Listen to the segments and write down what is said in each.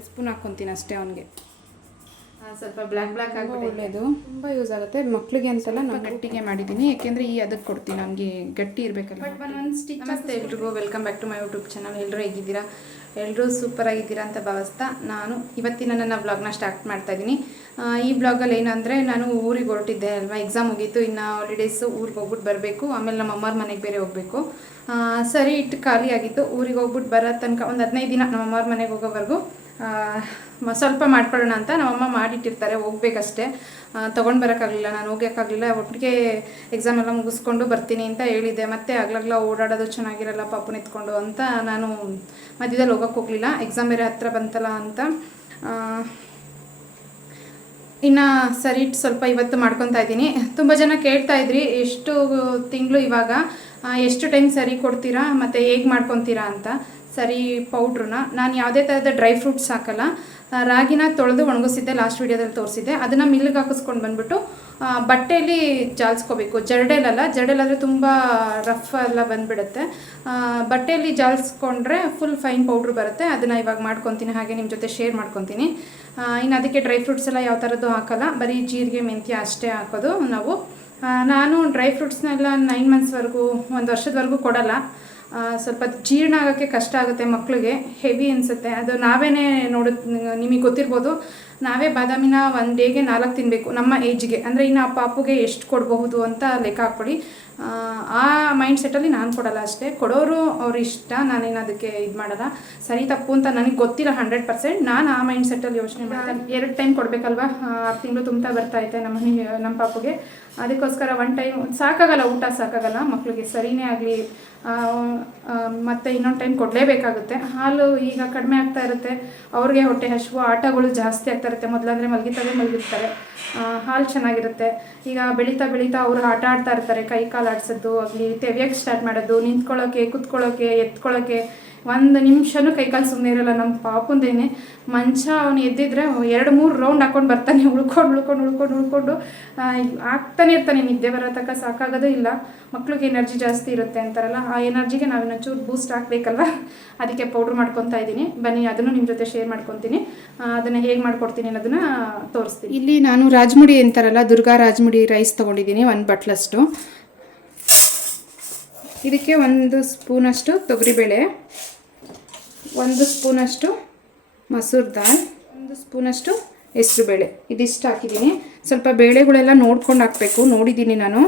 2 spoon ಹಾಕ್ಕೊತೀನಿ ಅಷ್ಟೇ ಅವನಿಗೆ. ಸ್ವಲ್ಪ ಬ್ಲ್ಯಾಕ್ ಆಗಿಬಿಟ್ಟು ಒಳ್ಳೆಯದು, ತುಂಬ ಯೂಸ್ ಆಗುತ್ತೆ ಮಕ್ಕಳಿಗೆ ಅಂತಲ್ಲ. ನಾನು ಗಟ್ಟಿಗೆ ಮಾಡಿದ್ದೀನಿ, ಯಾಕೆಂದರೆ ಅದಕ್ಕೆ ಕೊಡ್ತೀನಿ, ನನಗೆ ಗಟ್ಟಿ ಇರಬೇಕಲ್ಲ. ಬಟ್ ಒಂದು ಸ್ಟಿಚ್. ನಮಸ್ತೆ ಎಲ್ರಿಗೂ, welcome back to my YouTube channel. ಎಲ್ಲರೂ ಹೇಗಿದ್ದೀರಾ? ಎಲ್ಲರೂ ಸೂಪರ್ ಆಗಿದ್ದೀರಾ ಅಂತ ಭಾವಿಸ್ತಾ ನಾನು ಇವತ್ತಿನ ನನ್ನ ವ್ಲಾಗ್ನ ಸ್ಟಾರ್ಟ್ ಮಾಡ್ತಾ ಇದ್ದೀನಿ. ಈ ಬ್ಲಾಗಲ್ಲಿ ಏನಂದರೆ, ನಾನು ಊರಿಗೆ ಹೊರಟಿದ್ದೆ ಅಲ್ವಾ, ಎಕ್ಸಾಮ್ ಮುಗೀತು, ಇನ್ನು ಹಾಲಿಡೇಸು ಊರಿಗೆ ಹೋಗ್ಬಿಟ್ಟು ಬರಬೇಕು. ಆಮೇಲೆ ನಮ್ಮ ಅಮ್ಮರ ಮನೆಗೆ ಬೇರೆ ಹೋಗಬೇಕು. ಸರಿ ಇಟ್ಟು ಖಾಲಿ ಆಗಿತ್ತು. ಊರಿಗೆ ಹೋಗ್ಬಿಟ್ಟು ಬರೋ ತನಕ ಒಂದು 15 ದಿನ ನಮ್ಮ ಅಮ್ಮರ ಮನೆಗೆ ಹೋಗೋವರೆಗೂ ಸ್ವಲ್ಪ ಮಾಡ್ಕೊಳ್ಳೋಣ ಅಂತ ನಮ್ಮಮ್ಮ ಮಾಡಿಟ್ಟಿರ್ತಾರೆ, ಹೋಗ್ಬೇಕಷ್ಟೇ. ತೊಗೊಂಡು ಬರೋಕ್ಕಾಗಲಿಲ್ಲ, ನಾನು ಹೋಗೋಕ್ಕಾಗಲಿಲ್ಲ. ಒಟ್ಟಿಗೆ ಎಕ್ಸಾಮ್ ಎಲ್ಲ ಮುಗಿಸ್ಕೊಂಡು ಬರ್ತೀನಿ ಅಂತ ಹೇಳಿದ್ದೆ. ಮತ್ತೆ ಆಗ್ಲಾಗ್ಲ ಓಡಾಡೋದು ಚೆನ್ನಾಗಿರಲ್ಲ ಪಾಪನ ಎತ್ಕೊಂಡು ಅಂತ ನಾನು ಮಧ್ಯದಲ್ಲಿ ಹೋಗೋಕ್ಕೆ ಹೋಗಲಿಲ್ಲ. ಎಕ್ಸಾಮ್ ಬೇರೆ ಹತ್ರ ಬಂತಲ್ಲ ಅಂತ. ಇನ್ನು ಸರಿ ಸ್ವಲ್ಪ ಇವತ್ತು ಮಾಡ್ಕೊತಾ ಇದ್ದೀನಿ. ತುಂಬ ಜನ ಕೇಳ್ತಾ ಇದ್ರಿ, ಎಷ್ಟು ತಿಂಗಳು ಇವಾಗ ಎಷ್ಟು ಟೈಮ್ ಸರಿ ಕೊಡ್ತೀರಾ ಮತ್ತು ಹೇಗೆ ಮಾಡ್ಕೊತೀರಾ ಅಂತ. ಸರಿ ಪೌಡ್ರನ್ನ ನಾನು ಯಾವುದೇ ಥರದ ಡ್ರೈ ಫ್ರೂಟ್ಸ್ ಹಾಕಲ್ಲ. ರಾಗಿನ ತೊಳೆದು ಒಣಗಿಸಿದ್ದೆ, ಲಾಸ್ಟ್ ವೀಡಿಯೋದಲ್ಲಿ ತೋರಿಸಿದ್ದೆ. ಅದನ್ನು ಮಿಲ್ಗೆ ಹಾಕಿಸ್ಕೊಂಡು ಬಂದುಬಿಟ್ಟು ಬಟ್ಟೆಯಲ್ಲಿ ಜಾಲಿಸ್ಕೋಬೇಕು. ಜರಡೆಲಾದರೆ ತುಂಬ ರಫ್ ಎಲ್ಲ ಬಂದುಬಿಡುತ್ತೆ. ಬಟ್ಟೆಯಲ್ಲಿ ಜಾಲಿಸ್ಕೊಂಡ್ರೆ ಫುಲ್ ಫೈನ್ ಪೌಡ್ರ್ ಬರುತ್ತೆ. ಅದನ್ನು ಇವಾಗ ಮಾಡ್ಕೊತೀನಿ, ಹಾಗೆ ನಿಮ್ಮ ಜೊತೆ ಶೇರ್ ಮಾಡ್ಕೊತೀನಿ. ಇನ್ನು ಅದಕ್ಕೆ ಡ್ರೈ ಫ್ರೂಟ್ಸ್ ಎಲ್ಲ ಯಾವ ಥರದ್ದು ಹಾಕಲ್ಲ, ಬರೀ ಜೀರಿಗೆ ಮೆಂತ್ಯ ಅಷ್ಟೇ ಹಾಕೋದು ನಾವು. ನಾನು ಡ್ರೈ ಫ್ರೂಟ್ಸ್ನೆಲ್ಲ 9 ಮಂತ್ಸ್ವರೆಗೂ, 1 ವರ್ಷದವರೆಗೂ ಕೊಡಲ್ಲ. ಸ್ವಲ್ಪ ಜೀರ್ಣ ಆಗೋಕ್ಕೆ ಕಷ್ಟ ಆಗುತ್ತೆ ಮಕ್ಕಳಿಗೆ, ಹೆವಿ ಅನಿಸುತ್ತೆ. ಅದು ನಾವೇ ನಿಮಗೆ ಗೊತ್ತಿರ್ಬೋದು, ನಾವೇ ಬಾದಾಮಿನ 1 ಡೇಗೆ 4 ತಿನ್ನಬೇಕು ನಮ್ಮ ಏಜ್ಗೆ. ಅಂದರೆ ಇನ್ನು ಆ ಪಾಪುಗೆ ಎಷ್ಟು ಕೊಡಬಹುದು ಅಂತ ಲೆಕ್ಕ ಹಾಕ್ಕೊಳ್ಳಿ. ಆ ಮೈಂಡ್ ಸೆಟ್ಟಲ್ಲಿ ನಾನು ಕೊಡಲ್ಲ ಅಷ್ಟೇ. ಕೊಡೋರು ಅವ್ರ ಇಷ್ಟ, ನಾನೇನು ಅದಕ್ಕೆ ಇದು ಮಾಡಲ್ಲ. ಸರಿ ತಪ್ಪು ಅಂತ ನನಗೆ ಗೊತ್ತಿಲ್ಲ 100%. ನಾನು ಆ ಮೈಂಡ್ ಸೆಟ್ಟಲ್ಲಿ ಯೋಚನೆ ಮಾಡ್ತೀನಿ. 2 ಟೈಮ್ ಕೊಡಬೇಕಲ್ವ, 6 ತಿಂಗಳು ತುಂಬ್ತಾ ಬರ್ತೈತೆ ನಮ್ಮ ಪಾಪುಗೆ. ಅದಕ್ಕೋಸ್ಕರ 1 ಟೈಮ್ ಸಾಕಾಗಲ್ಲ, ಊಟ ಸಾಕಾಗಲ್ಲ ಮಕ್ಕಳಿಗೆ, ಸರಿನೇ ಆಗಲಿ. ಮತ್ತು ಇನ್ನೊಂದು ಟೈಮ್ ಕೊಡಲೇಬೇಕಾಗುತ್ತೆ. ಹಾಲು ಈಗ ಕಡಿಮೆ ಆಗ್ತಾ ಇರುತ್ತೆ, ಅವ್ರಿಗೆ ಹೊಟ್ಟೆ ಹಸಿವು, ಆಟಗಳು ಜಾಸ್ತಿ ಆಗ್ತಾ ಇರುತ್ತೆ. ಮೊದಲಾಂದರೆ ಮಲಗಿರ್ತಾರೆ, ಹಾಲು ಚೆನ್ನಾಗಿರುತ್ತೆ. ಈಗ ಬೆಳೀತಾ ಅವರು ಆಟ ಆಡ್ತಾ ಇರ್ತಾರೆ, ಕೈ ಕಾಲು ಆಡಿಸೋದು ಆಗಲಿ, ತೆವಿಯೋಕ್ಕೆ ಸ್ಟಾರ್ಟ್ ಮಾಡೋದು, ನಿಂತ್ಕೊಳ್ಳೋಕ್ಕೆ, ಕುತ್ಕೊಳ್ಳೋಕ್ಕೆ, ಎತ್ಕೊಳ್ಳೋಕ್ಕೆ 1 ನಿಮಿಷನೂ ಕೈಕಾಲು ಸುಮ್ಮನೆ ಇರೋಲ್ಲ. ನಮ್ಮ ಪಾಪುಂದೇನೆ ಮಂಚ ಅವನು ಎದ್ದಿದ್ರೆ 2-3 ರೌಂಡ್ ಹಾಕ್ಕೊಂಡು ಬರ್ತಾನೆ, ಉಳ್ಕೊಂಡು ಆಗ್ತಾನೆ ಇರ್ತಾನೆ. ನಿದ್ದೆ ಬರೋ ತನಕ ಸಾಕಾಗೋದು ಇಲ್ಲ. ಮಕ್ಳಿಗೆ ಎನರ್ಜಿ ಜಾಸ್ತಿ ಇರುತ್ತೆ ಅಂತಾರಲ್ಲ, ಆ ಎನರ್ಜಿಗೆ ನಾವು ಇನ್ನೊಂಚೂರು ಬೂಸ್ಟ್ ಹಾಕಬೇಕಲ್ವ, ಅದಕ್ಕೆ ಪೌಡ್ರ್ ಮಾಡ್ಕೊತಾ ಇದ್ದೀನಿ. ಬನ್ನಿ ಅದನ್ನು ನಿಮ್ಮ ಜೊತೆ ಶೇರ್ ಮಾಡ್ಕೊತೀನಿ. ಅದನ್ನು ಹೇಗೆ ಮಾಡ್ಕೊಡ್ತೀನಿ ಅನ್ನೋದನ್ನು ತೋರಿಸ್ತೀನಿ. ಇಲ್ಲಿ ನಾನು ರಾಜಮುಡಿ ಅಂತಾರಲ್ಲ, ದುರ್ಗಾ ರಾಜಮುಡಿ ರೈಸ್ ತೊಗೊಂಡಿದ್ದೀನಿ, 1 ಬಟ್ಲಷ್ಟು. ಇದಕ್ಕೆ 1 ಸ್ಪೂನಷ್ಟು ತೊಗರಿಬೇಳೆ, 1 ಸ್ಪೂನಷ್ಟು ಮಸೂರ್ ದಾಲ್, 1 ಸ್ಪೂನಷ್ಟು ಹೆಸರುಬೇಳೆ, ಇದಿಷ್ಟು ಹಾಕಿದ್ದೀನಿ. ಸ್ವಲ್ಪ ಬೇಳೆಗಳೆಲ್ಲ ನೋಡ್ಕೊಂಡು ಹಾಕಬೇಕು. ನೋಡಿದ್ದೀನಿ ನಾನು,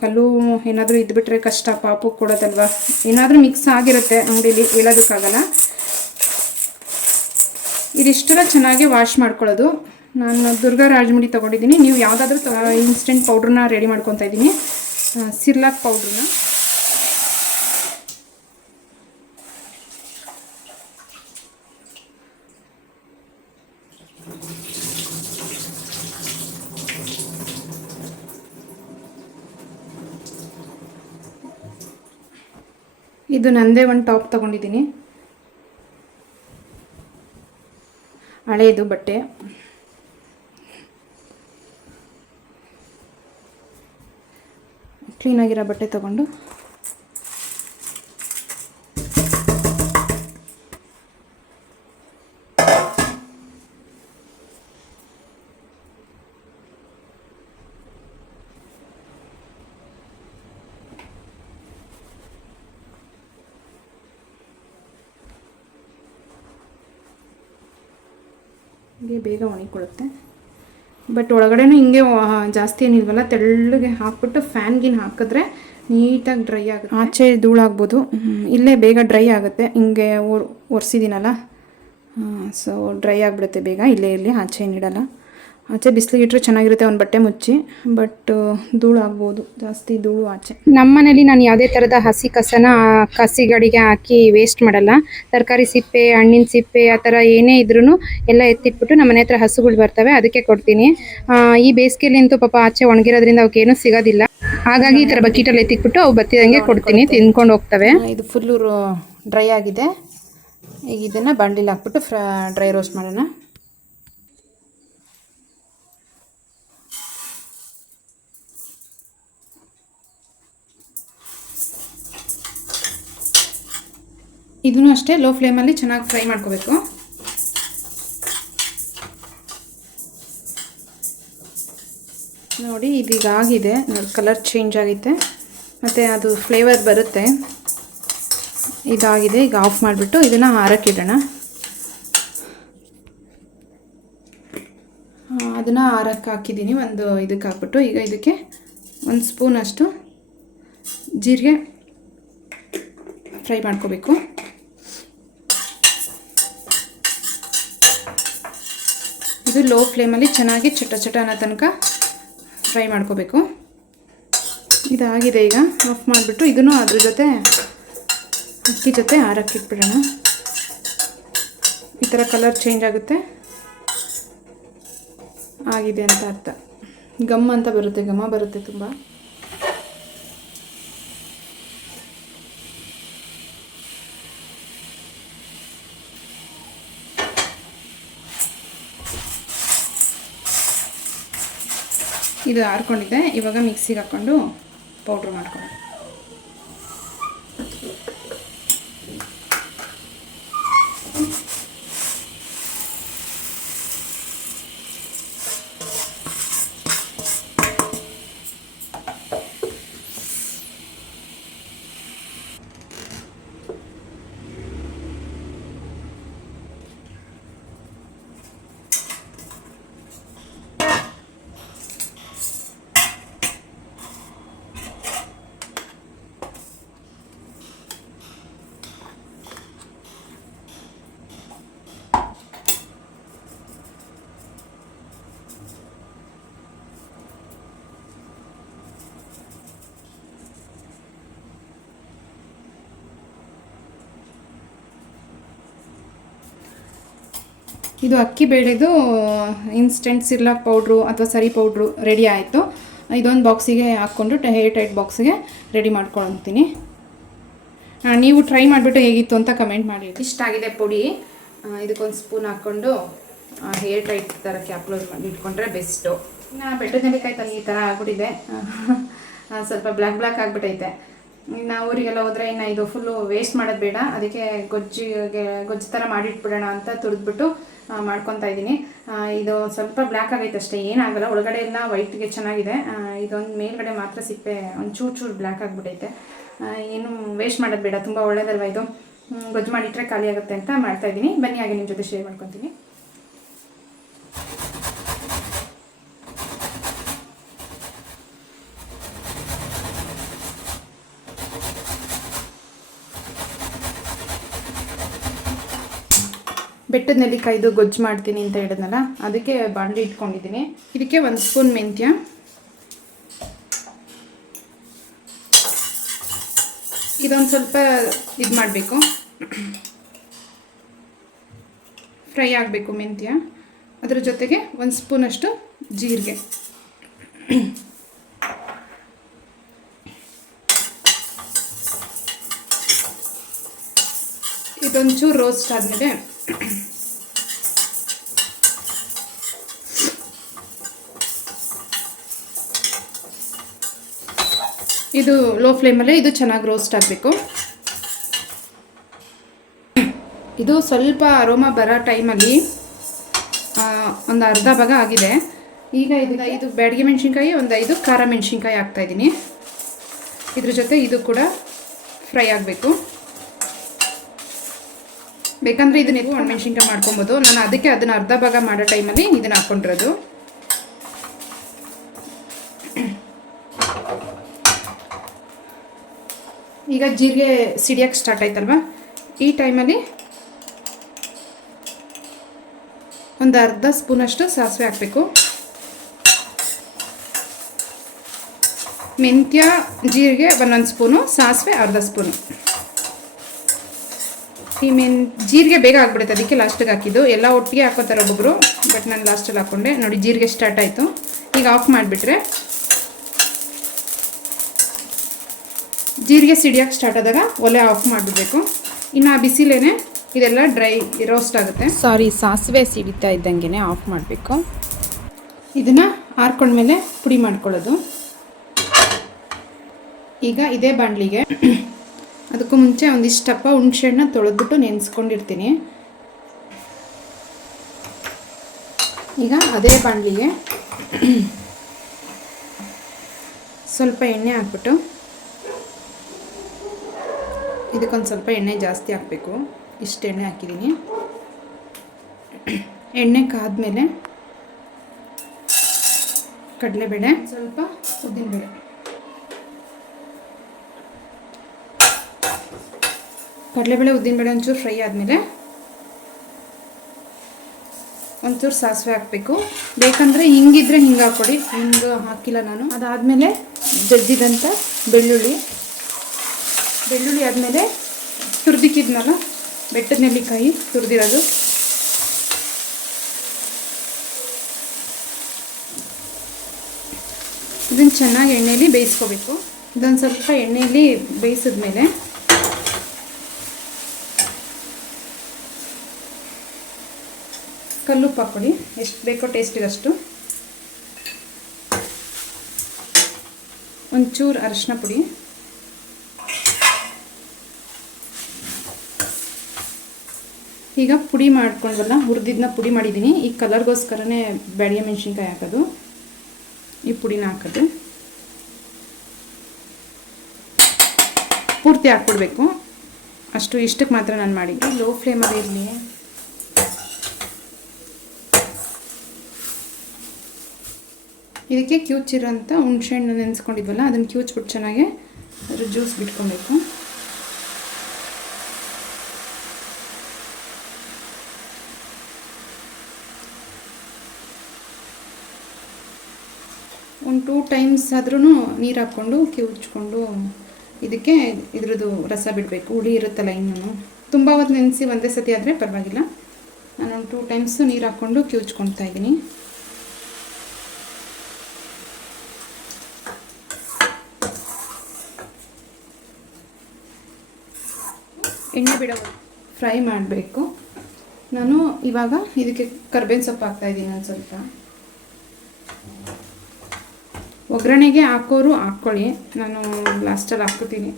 ಕಲ್ಲು ಏನಾದರೂ ಇದ್ಬಿಟ್ರೆ ಕಷ್ಟ ಪಾಪು ಕೊಡೋದಲ್ವ. ಏನಾದರೂ ಮಿಕ್ಸ್ ಆಗಿರುತ್ತೆ ಅಂಗಡೀಲಿ, ಹೇಳೋದಕ್ಕಾಗಲ್ಲ. ಇದಿಷ್ಟೆಲ್ಲ ಚೆನ್ನಾಗಿ ವಾಶ್ ಮಾಡ್ಕೊಳ್ಳೋದು. ನಾನು ದುರ್ಗಾ ರಾಜಮುಡಿ ತೊಗೊಂಡಿದ್ದೀನಿ. ನೀವು ಯಾವುದಾದ್ರೂ ಇನ್ಸ್ಟೆಂಟ್ ಪೌಡ್ರನ್ನ ರೆಡಿ ಮಾಡ್ಕೊತಾ ಇದ್ದೀನಿ, ಸಿರ್ಲಾಕ್ ಪೌಡ್ರನ್ನ. ಇದು ನಂದೇ 1 ಟಾಪ್ ತೊಗೊಂಡಿದ್ದೀನಿ, ಹಳೇದು ಬಟ್ಟೆ. ಕ್ಲೀನಾಗಿರೋ ಬಟ್ಟೆ ತೊಗೊಂಡು ಹಿಂಗೆ ಬೇಗ ಒಣಗಿಕೊಳ್ಳುತ್ತೆ. ಬಟ್ ಒಳಗಡೆನೂ ಹಿಂಗೆ ಜಾಸ್ತಿ ಏನಿಲ್ವಲ್ಲ, ತೆಳ್ಳಗೆ ಹಾಕ್ಬಿಟ್ಟು ಫ್ಯಾನ್ಗಿನ ಹಾಕಿದ್ರೆ ನೀಟಾಗಿ ಡ್ರೈ ಆಗುತ್ತೆ. ಆಚೆ ಧೂಳಾಗ್ಬೋದು, ಇಲ್ಲೇ ಬೇಗ ಡ್ರೈ ಆಗುತ್ತೆ. ಹಿಂಗೆ ಒರೆಸಿದ್ದೀನಲ್ಲ, ಸೊ ಡ್ರೈ ಆಗಿಬಿಡುತ್ತೆ ಬೇಗ. ಇಲ್ಲಿ ಆಚೆ ಏನಿಡಲ್ಲ, ಆಚೆ ಬಿಸಿಲಿಗೆ ಇಟ್ಟರೆ ಚೆನ್ನಾಗಿರುತ್ತೆ ಒಂದು ಬಟ್ಟೆ ಮುಚ್ಚಿ. ಬಟ್ ಧೂಳು ಆಗ್ಬೋದು, ಜಾಸ್ತಿ ಧೂಳು ಆಚೆ. ನಮ್ಮ ಮನೇಲಿ ನಾನು ಯಾವುದೇ ಥರದ ಹಸಿ ಕಸನ ಕಸಿ ಗಾಡಿಗೆ ಹಾಕಿ ವೇಸ್ಟ್ ಮಾಡಲ್ಲ. ತರಕಾರಿ ಸಿಪ್ಪೆ, ಹಣ್ಣಿನ ಸಿಪ್ಪೆ, ಆ ಥರ ಏನೇ ಇದ್ರೂ ಎಲ್ಲ ಎತ್ತಿಟ್ಬಿಟ್ಟು ನಮ್ಮ ಮನೆ ಹತ್ರ ಹಸುಗಳು ಬರ್ತವೆ, ಅದಕ್ಕೆ ಕೊಡ್ತೀನಿ. ಈ ಬೇಸಿಗೆಯಲ್ಲಿ ಅಂತೂ ಪಾಪ ಆಚೆ ಒಣಗಿರೋದ್ರಿಂದ ಅವಕ್ಕೇನೂ ಸಿಗೋದಿಲ್ಲ. ಹಾಗಾಗಿ ಈ ಥರ ಬಕೀಟಲ್ಲಿ ಎತ್ತಿಟ್ಬಿಟ್ಟು ಅವು ಬತ್ತಿದಂಗೆ ಕೊಡ್ತೀನಿ, ತಿನ್ಕೊಂಡು ಹೋಗ್ತವೆ. ಇದು ಫುಲ್ಲು ಡ್ರೈ ಆಗಿದೆ. ಈಗ ಇದನ್ನು ಬಾಣಲಿಲಿ ಹಾಕ್ಬಿಟ್ಟು ಡ್ರೈ ರೋಸ್ಟ್ ಮಾಡೋಣ. ಇದನ್ನು ಅಷ್ಟೇ ಲೋ ಫ್ಲೇಮಲ್ಲಿ ಚೆನ್ನಾಗಿ ಫ್ರೈ ಮಾಡ್ಕೋಬೇಕು. ನೋಡಿ ಇದೀಗ ಆಗಿದೆ ನೋಡಿ, ಕಲರ್ ಚೇಂಜ್ ಆಗೈತೆ ಮತ್ತು ಅದು ಫ್ಲೇವರ್ ಬರುತ್ತೆ. ಇದಾಗಿದೆ. ಈಗ ಆಫ್ ಮಾಡಿಬಿಟ್ಟು ಇದನ್ನು ಆರಕ್ಕಿಡೋಣ. ಅದನ್ನು ಆರಕ್ಕೆ ಹಾಕಿದ್ದೀನಿ ಒಂದು ಇದಕ್ಕೆ ಹಾಕ್ಬಿಟ್ಟು. ಈಗ ಇದಕ್ಕೆ 1 ಸ್ಪೂನ್ ಅಷ್ಟು ಜೀರಿಗೆ ಫ್ರೈ ಮಾಡ್ಕೋಬೇಕು. ಇದು ಲೋ ಫ್ಲೇಮಲ್ಲಿ ಚೆನ್ನಾಗಿ ಚಟ ಅನ್ನೋ ತನಕ ಫ್ರೈ ಮಾಡ್ಕೋಬೇಕು. ಇದಾಗಿದೆ. ಈಗ ಆಫ್ ಮಾಡಿಬಿಟ್ಟು ಇದನ್ನು ಅದ್ರ ಜೊತೆ ಅಕ್ಕಿ ಜೊತೆ ಆರಕ್ಕಿಟ್ಬಿಡೋಣ. ಈ ಥರ ಕಲರ್ ಚೇಂಜ್ ಆಗುತ್ತೆ, ಆಗಿದೆ ಅಂತ ಅರ್ಥ. ಗಮ್ ಅಂತ ಬರುತ್ತೆ, ಘಮ ಬರುತ್ತೆ ತುಂಬ. ಇದು ಆರ್ಕೊಂಡಿದೆ. ಇವಾಗ ಮಿಕ್ಸಿಗೆ ಹಾಕ್ಕೊಂಡು ಪೌಡ್ರ್ ಮಾಡ್ಕೊಳ್ಳೋಣ. ಇದು ಅಕ್ಕಿ ಬೇಳೆದು ಇನ್ಸ್ಟೆಂಟ್ ಸಿರ್ಲಾಕ್ ಪೌಡ್ರು ಅಥವಾ ಸರಿ ಪೌಡ್ರು ರೆಡಿ ಆಯಿತು. ಇದೊಂದು ಬಾಕ್ಸಿಗೆ ಹಾಕ್ಕೊಂಡು ಹೇರ್ ಟೈಟ್ ಬಾಕ್ಸಿಗೆ ರೆಡಿ ಮಾಡ್ಕೊಳ್ತೀನಿ. ನೀವು ಟ್ರೈ ಮಾಡಿಬಿಟ್ಟು ಹೇಗಿತ್ತು ಅಂತ ಕಮೆಂಟ್ ಮಾಡಿ. ಇಷ್ಟ ಆಗಿದೆ ಪುಡಿ. ಇದಕ್ಕೊಂದು ಸ್ಪೂನ್ ಹಾಕ್ಕೊಂಡು ಹೇರ್ ಟೈಟ್ ಥರ ಕ್ಯಾಪ್ಲೋಸ್ ಮಾಡಿ ಇಟ್ಕೊಂಡ್ರೆ ಬೆಸ್ಟು. ಇನ್ನು ಬೆಟ್ಟದ ನೆಲ್ಲಿಕಾಯಿ ಈ ಥರ ಆಗ್ಬಿಟ್ಟಿದೆ, ಸ್ವಲ್ಪ ಬ್ಲ್ಯಾಕ್ ಆಗಿಬಿಟ್ಟೈತೆ. ನಾವು ಊರಿಗೆಲ್ಲ ಹೋದರೆ ಇನ್ನು ಇದು ಫುಲ್ಲು ವೇಸ್ಟ್ ಮಾಡೋದು ಬೇಡ, ಅದಕ್ಕೆ ಗೊಜ್ಜು ಥರ ಮಾಡಿಟ್ಬಿಡೋಣ ಅಂತ ತುರಿದ್ಬಿಟ್ಟು ಮಾಡ್ಕೊತಾ ಇದ್ದೀನಿ. ಇದು ಸ್ವಲ್ಪ ಬ್ಲ್ಯಾಕ್ ಆಗೈತೆ ಅಷ್ಟೇ, ಏನಾಗಲ್ಲ. ಒಳಗಡೆ ಎಲ್ಲ ವೈಟ್ಗೆ ಚೆನ್ನಾಗಿದೆ. ಇದೊಂದು ಮೇಲ್ಗಡೆ ಮಾತ್ರ ಸಿಪ್ಪೆ ಒಂದು ಚೂರು ಬ್ಲ್ಯಾಕ್ ಆಗಿಬಿಟ್ಟೈತೆ. ಏನು ವೇಸ್ಟ್ ಮಾಡೋದು ಬೇಡ, ತುಂಬ ಒಳ್ಳೇದಲ್ವ ಇದು. ಗೊಜ್ಜು ಮಾಡಿಟ್ರೆ ಖಾಲಿ ಆಗುತ್ತೆ ಅಂತ ಮಾಡ್ತಾಯಿದ್ದೀನಿ. ಬನ್ನಿ ಹಾಗೆ ನಿಮ್ಮ ಜೊತೆ ಶೇರ್ ಮಾಡ್ಕೊತೀನಿ. ಬೆಟ್ಟದ ನೆಲ್ಲಿಕಾಯ್ದು ಗೊಜ್ಜು ಮಾಡ್ತೀನಿ ಅಂತ ಹೇಳಿದ್ನಲ್ಲ, ಅದಕ್ಕೆ ಬಾಣಲಿ ಇಟ್ಕೊಂಡಿದ್ದೀನಿ. ಇದಕ್ಕೆ 1 ಸ್ಪೂನ್ ಮೆಂತ್ಯ, ಇದೊಂದು ಸ್ವಲ್ಪ ಇದು ಮಾಡಬೇಕು, ಫ್ರೈ ಆಗಬೇಕು ಮೆಂತ್ಯ. ಅದರ ಜೊತೆಗೆ 1 ಸ್ಪೂನಷ್ಟು ಜೀರಿಗೆ, ಇದೊಂಚೂರು ರೋಸ್ಟ್ ಆದಮೇಲೆ ಇದು ಲೋ ಫ್ಲೇಮಲ್ಲೇ ಇದು ಚೆನ್ನಾಗಿ ರೋಸ್ಟ್ ಆಗಬೇಕು. ಇದು ಸ್ವಲ್ಪ ಅರೋಮಾ ಬರೋ ಟೈಮಲ್ಲಿ ಒಂದು ಅರ್ಧ ಭಾಗ ಆಗಿದೆ. ಈಗ ಇದು 5 ಬ್ಯಾಡಗಿ ಮೆಣಸಿನ್ಕಾಯಿ, ಒಂದು 5 ಖಾರ ಮೆಣಸಿನ್ಕಾಯಿ ಹಾಕ್ತಾಯಿದ್ದೀನಿ. ಇದ್ರ ಜೊತೆ ಇದು ಕೂಡ ಫ್ರೈ ಆಗಬೇಕು. ಬೇಕಂದರೆ ಇದನ್ನ ಒಣಮೆಣ್ಸಿನ್ಕಾಯಿ ಮಾಡ್ಕೊಬೋದು. ನಾನು ಅದಕ್ಕೆ ಅದನ್ನು ಅರ್ಧ ಭಾಗ ಮಾಡೋ ಟೈಮಲ್ಲಿ ಇದನ್ನು ಹಾಕ್ಕೊಂಡಿರೋದು. ಈಗ ಜೀರಿಗೆ ಸಿಡಿಯೋಕ್ಕೆ ಸ್ಟಾರ್ಟ್ ಆಯ್ತಲ್ವ, ಈ ಟೈಮಲ್ಲಿ ಒಂದು ಅರ್ಧ ಸ್ಪೂನಷ್ಟು ಸಾಸಿವೆ ಹಾಕಬೇಕು. ಮೆಂತ್ಯ ಜೀರಿಗೆ 1 ಸ್ಪೂನು, ಸಾಸಿವೆ ಅರ್ಧ ಸ್ಪೂನು. ಈ ಜೀರಿಗೆ ಬೇಗ ಆಗ್ಬಿಡುತ್ತೆ, ಅದಕ್ಕೆ ಲಾಸ್ಟಿಗೆ ಹಾಕಿದ್ದು. ಎಲ್ಲ ಒಟ್ಟಿಗೆ ಹಾಕೋತಾರೆ ಒಬ್ಬೊಬ್ಬರು, ಬಟ್ ನಾನು ಲಾಸ್ಟಲ್ಲಿ ಹಾಕ್ಕೊಂಡೆ. ನೋಡಿ ಜೀರಿಗೆ ಸ್ಟಾರ್ಟ್ ಆಯಿತು. ಈಗ ಆಫ್ ಮಾಡಿಬಿಟ್ರೆ ಜೀರಿಗೆ ಸಿಡಿಯೋಕ್ಕೆ ಸ್ಟಾರ್ಟ್ ಆದಾಗ ಒಲೆ ಆಫ್ ಮಾಡಿಬಿಡ್ಬೇಕು. ಇನ್ನು ಆ ಬಿಸಿಲೇನೆ ಇದೆಲ್ಲ ಡ್ರೈ ರೋಸ್ಟ್ ಆಗುತ್ತೆ. ಸಾಸಿವೆ ಸಿಡಿತಾ ಇದ್ದಂಗೆ ಆಫ್ ಮಾಡಬೇಕು. ಇದನ್ನು ಆರ್ಕೊಂಡ್ಮೇಲೆ ಪುಡಿ ಮಾಡ್ಕೊಳ್ಳೋದು. ಈಗ ಇದೇ ಬಾಣಲಿಗೆ ಅದಕ್ಕೂ ಮುಂಚೆ ಒಂದಿಷ್ಟಪ್ಪ ಹುಣಸೆಹಣ್ಣ ತೊಳೆದ್ಬಿಟ್ಟು ನೆನೆಸ್ಕೊಂಡಿರ್ತೀನಿ. ಈಗ ಅದೇ ಬಾಣಲಿಗೆ ಸ್ವಲ್ಪ ಎಣ್ಣೆ ಹಾಕ್ಬಿಟ್ಟು ಇದಕ್ಕೊಂದು ಸ್ವಲ್ಪ ಎಣ್ಣೆ ಜಾಸ್ತಿ ಹಾಕಬೇಕು. ಇಷ್ಟು ಎಣ್ಣೆ ಹಾಕಿದ್ದೀನಿ. ಎಣ್ಣೆ ಕಾದ್ಮೇಲೆ ಕಡಲೆಬೇಳೆ, ಸ್ವಲ್ಪ ಉದ್ದಿನಬೇಳೆ, ಕಡಲೆಬೇಳೆ ಉದ್ದಿನಬೇಳೆ ಒಂಚೂರು ಫ್ರೈ ಆದಮೇಲೆ ಒಂಚೂರು ಸಾಸಿವೆ ಹಾಕಬೇಕು. ಬೇಕಂದರೆ ಹಿಂಗಿದ್ರೆ ಹಿಂಗೆ ಹಾಕ್ಕೊಡಿ, ಹಿಂಗೆ ಹಾಕಿಲ್ಲ ನಾನು. ಅದಾದಮೇಲೆ ಜಜ್ಜಿದಂಥ ಬೆಳ್ಳುಳ್ಳಿ ಆದಮೇಲೆ ತುರಿದಿಕ್ಕಿದ್ನಲ್ಲ ಬೆಟ್ಟದ ನೆಲ್ಲಿಕಾಯಿ ತುರಿದಿರೋದು, ಇದನ್ನು ಚೆನ್ನಾಗಿ ಎಣ್ಣೆಯಲ್ಲಿ ಬೇಯಿಸ್ಕೋಬೇಕು. ಇದೊಂದು ಸ್ವಲ್ಪ ಎಣ್ಣೆಯಲ್ಲಿ ಬೇಯಿಸಿದ್ಮೇಲೆ ಕಲ್ಲುಪ್ಪು ಹಾಕ್ಕೊಳ್ಳಿ, ಎಷ್ಟು ಬೇಕೋ ಟೇಸ್ಟಿಗಷ್ಟು. ಒಂಚೂರು ಅರಿಶಿನ ಪುಡಿ, ಈಗ ಪುಡಿ ಮಾಡ್ಕೊಂಡ್ವಲ್ಲ ಹುರಿದಿದ್ದನ್ನ ಪುಡಿ ಮಾಡಿದ್ದೀನಿ. ಈ ಕಲರ್ಗೋಸ್ಕರನೇ ಬ್ಯಾಡಿಗೆ ಮೆಣಸಿನ್ಕಾಯಿ ಹಾಕೋದು. ಈ ಪುಡಿನ ಹಾಕೋದು ಪೂರ್ತಿ ಹಾಕ್ಬಿಡ್ಬೇಕು. ಅಷ್ಟು ಇಷ್ಟಕ್ಕೆ ಮಾತ್ರ ನಾನು ಮಾಡಿದ್ದೆ. ಲೋ ಫ್ಲೇಮಲ್ಲಿ ಇರಲಿ. ಇದಕ್ಕೆ ಕ್ಯೂಚಿರೋಂಥ ಹುಣಸೆಹಣ್ಣು ನೆನೆಸ್ಕೊಂಡಿದ್ವಲ್ಲ ಅದನ್ನು ಕ್ಯೂಚ್ಬಿಟ್ಟು ಚೆನ್ನಾಗಿ ಅದ್ರ ಜ್ಯೂಸ್ ಬಿಟ್ಕೊಬೇಕು. ಒಂದು 2 ಟೈಮ್ಸ್ ಆದ್ರೂ ನೀರು ಹಾಕ್ಕೊಂಡು ಕಿವುಚ್ಕೊಂಡು ಇದಕ್ಕೆ ಇದ್ರದ್ದು ರಸ ಬಿಡಬೇಕು. ಹುಳಿ ಇರುತ್ತಲ್ಲ ಇನ್ನೂ ತುಂಬ ಹೊತ್ತು ನೆನೆಸಿ ಒಂದೇ ಸತಿ ಆದರೆ ಪರವಾಗಿಲ್ಲ. ನಾನೊಂದು 2 ಟೈಮ್ಸು ನೀರು ಹಾಕ್ಕೊಂಡು ಕಿವುಚ್ಕೊಳ್ತಾ ಇದ್ದೀನಿ. ಎಣ್ಣೆ ಬಿಡೋ ಫ್ರೈ ಮಾಡಬೇಕು. ನಾನು ಇವಾಗ ಇದಕ್ಕೆ ಕರ್ಬೇವಿನ ಸೊಪ್ಪು ಹಾಕ್ತಾಯಿದ್ದೀನಿ. ಒಂದು ಸ್ವಲ್ಪ ಒಗ್ಗರಣೆಗೆ ಹಾಕೋರು ಹಾಕ್ಕೊಳ್ಳಿ, ನಾನು ಲಾಸ್ಟಲ್ಲಿ ಹಾಕ್ಕೋತೀನಿ.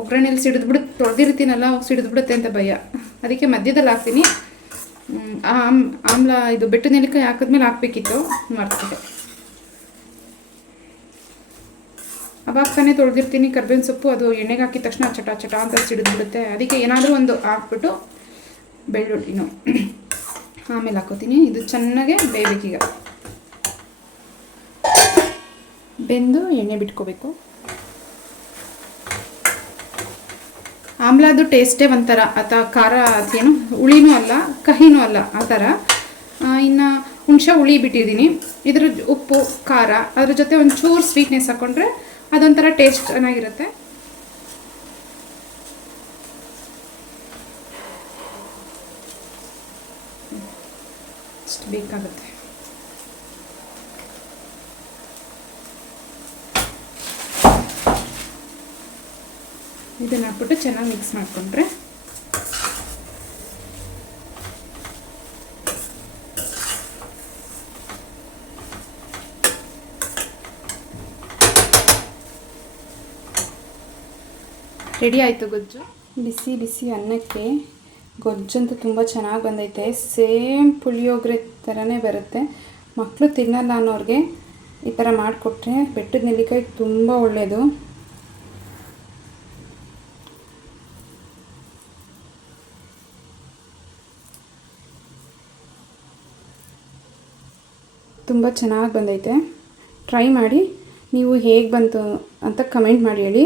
ಒಗ್ಗರಣೆಯಲ್ಲಿ ಸಿಡಿದ್ಬಿಡುತ್ತೆ, ತೊಳೆದಿರ್ತೀನಲ್ಲ ಸಿಡಿದ್ಬಿಡುತ್ತೆ ಅಂತ ಭಯ, ಅದಕ್ಕೆ ಮಧ್ಯದಲ್ಲಿ ಹಾಕ್ತೀನಿ. ಆಮ್ಲ ಇದು ಬೆಟ್ಟು ನೆಲ್ಲಿಕಾಯಿ ಹಾಕಿದ್ಮೇಲೆ ಹಾಕಬೇಕಿತ್ತು, ಮರ್ತಿದ್ದೆ. ಅವಾಗ ತಾನೇ ತೊಳೆದಿರ್ತೀನಿ ಕರ್ಬೇವಿನ ಸೊಪ್ಪು, ಅದು ಎಣ್ಣೆಗೆ ಹಾಕಿದ ತಕ್ಷಣ ಚಟ ಚಟ ಅಂತ ಸಿಡಿದ್ಬಿಡುತ್ತೆ. ಅದಕ್ಕೆ ಏನಾದರೂ ಒಂದು ಹಾಕ್ಬಿಟ್ಟು ಬೆಳ್ಳುಳ್ಳಿನೂ ಆಮೇಲೆ ಹಾಕೋತೀನಿ. ಇದು ಚೆನ್ನಾಗೆ ಬೇಯಬೇಕೀಗ. ಬೆಂದು ಎಣ್ಣೆ ಬಿಟ್ಕೋಬೇಕು. ಆಮ್ಲದ್ದು ಟೇಸ್ಟೇ ಒಂಥರ, ಅಥವಾ ಖಾರ ಅದೇನು ಹುಳಿನೂ ಅಲ್ಲ ಕಹಿನೂ ಅಲ್ಲ ಆ ಥರ. ಇನ್ನು ಹುಣಸೆ ಹುಳಿ ಬಿಟ್ಟಿದ್ದೀನಿ, ಇದ್ರ ಉಪ್ಪು ಖಾರ ಅದ್ರ ಜೊತೆ ಒಂಚೂರು ಸ್ವೀಟ್ನೆಸ್ ಹಾಕ್ಕೊಂಡ್ರೆ ಅದೊಂಥರ ಟೇಸ್ಟ್ ಚೆನ್ನಾಗಿರುತ್ತೆ. ಅಷ್ಟು ಬೇಕಾಗುತ್ತೆ. ಇದನ್ನು ಹಾಕ್ಬಿಟ್ಟು ಚೆನ್ನಾಗಿ ಮಿಕ್ಸ್ ಮಾಡಿಕೊಂಡ್ರೆ ರೆಡಿ ಆಯಿತು ಗೊಜ್ಜು. ಬಿಸಿ ಬಿಸಿ ಅನ್ನಕ್ಕೆ ಗೊಜ್ಜಂತೂ ತುಂಬ ಚೆನ್ನಾಗಿ ಬಂದೈತೆ. ಸೇಮ್ ಪುಳಿಯೋಗರೆ ಥರನೇ ಬರುತ್ತೆ. ಮಕ್ಕಳು ತಿನ್ನಲ್ಲ ಅನ್ನೋರಿಗೆ ಈ ಥರ ಮಾಡಿಕೊಟ್ರೆ ಬೆಟ್ಟದ ನೆಲ್ಲಿಕಾಯಿ ತುಂಬ ಒಳ್ಳೆಯದು. ತುಂಬ ಚೆನ್ನಾಗಿ ಬಂದೈತೆ. ಟ್ರೈ ಮಾಡಿ, ನೀವು ಹೇಗೆ ಬಂತು ಅಂತ ಕಮೆಂಟ್ ಮಾಡಿ ಹೇಳಿ.